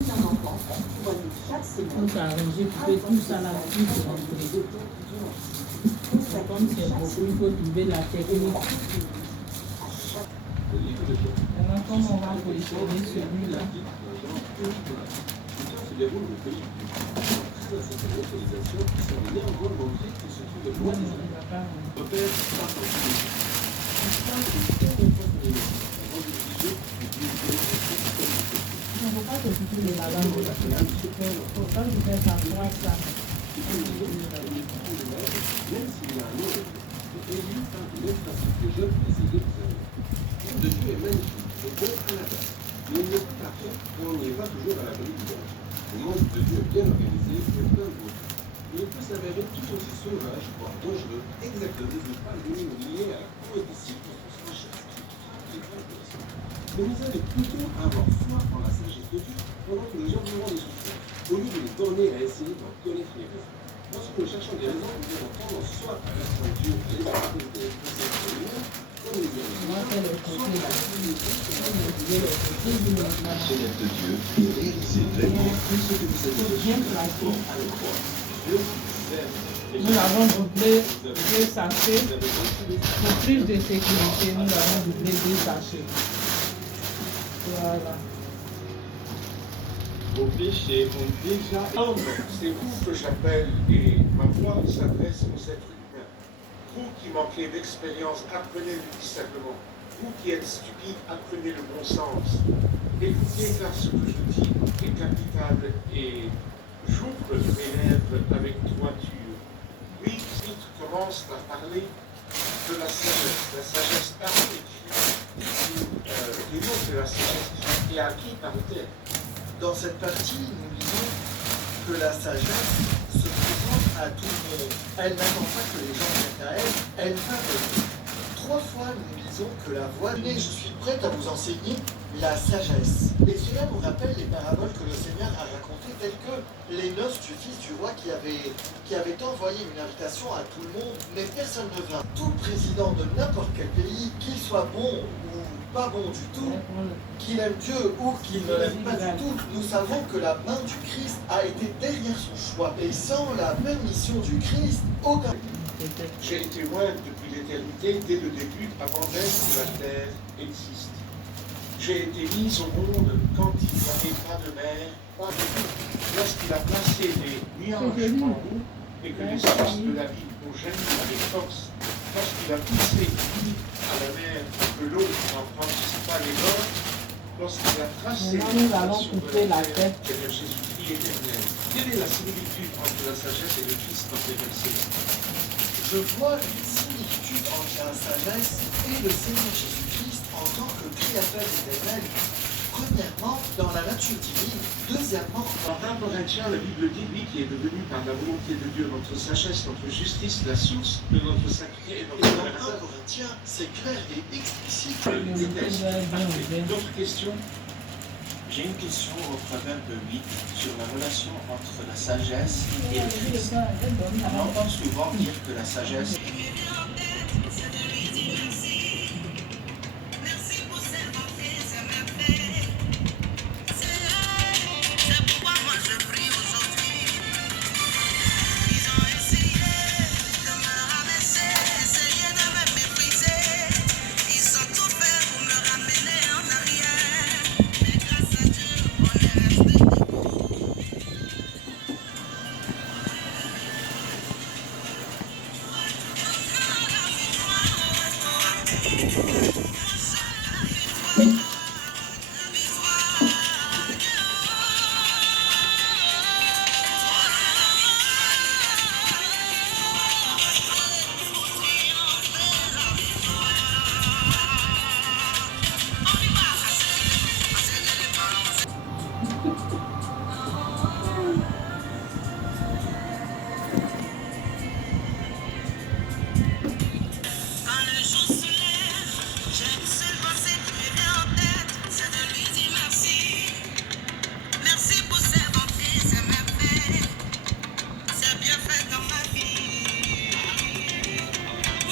Donc arranger peut-être tout ça là, tout se rentrer. Comme c'est beaucoup, il faut trouver la technique. Maintenant, comme on va positionner celui-là. On ne peut pas s'occuper de la langue. Il ne faut pas se faire savoir ça. De Dieu est magnifique, c'est bon à la base. Mais il n'est pas parfait et on n'y est pas toujours à la bonne dimanche. Le monde de Dieu est bien organisé, il y a plein de choses. Mais il peut s'avérer tout aussi sauvage, voire dangereux, exactement de pas lié à la coédition de son richesse. Mais vous allez plutôt avoir foi en la sagesse de Dieu pendant que nous endurons des souffrances, au lieu de nous donner à essayer d'en connaître les raisons. Lorsque nous cherchons des raisons, nous avons tendance soit à restreindre Dieu et les activités des concepts de lui-même, Moi, c'est le côté là. La sagesse de Dieu est réalisée vraiment tout ce que vous avez Bien placé. à le croire. Nous avons doublé 2 sachets. Pour plus de sécurité, nous avons doublé 2 sachets. Voilà. Vos péchés ont déjà... C'est vous que j'appelle et ma voix s'adresse aux êtres humains. Vous qui manquez d'expérience, apprenez le discernement. Vous qui êtes stupides, apprenez le bon sens. Écoutez car ce que je dis est capital et j'ouvre mes lèvres avec droiture. Oui, Titre commence par parler de la sagesse par écrit, du nom de la sagesse et à qui parle-t-elle? Dans cette partie, nous lisons que la sagesse se présente à tout le monde. Elle n'attend pas que les gens viennent à elle, elle va venir. 3 fois, nous lisons que la voix est « Je suis prête à vous enseigner la sagesse ». Et cela nous rappelle les paraboles que le Seigneur a racontées, telles que les noces du fils du roi qui avait envoyé une invitation à tout le monde, mais personne ne vint. Tout président de n'importe quel pays, qu'il soit bon ou pas bon du tout, qu'il aime Dieu ou qu'il ne l'aime pas du tout, nous savons que la main du Christ a été derrière son choix. Et sans la permission du Christ, aucun... J'ai été loin depuis l'éternité, dès le début, avant même que la terre existe. J'ai été mis au monde quand il n'y avait pas de mer, pas de vie. Lorsqu'il a placé les nuages en haut et que les sources de la vie ont jailli avec force, lorsqu'il a poussé à la mer que l'eau n'en franchisse pas les bords, lorsqu'il a tracé la tête. quel est Jésus-Christ éternel. Quelle est la similitude entre la sagesse et le Christ dans ces versets? Je vois une similitude entre la sagesse et le Seigneur Jésus-Christ en tant que créateur éternel. Premièrement, dans la nature divine. Deuxièmement, dans 1 Corinthiens, la Bible dit, lui qui est devenu par la volonté de Dieu notre sagesse, notre justice, la source de notre sacrifice et et notre dans 1 pardon. Corinthiens, c'est clair et explicite. D'autres questions? J'ai une question au Proverbe 8 sur la relation entre la sagesse et le Christ. On entend souvent dire que la sagesse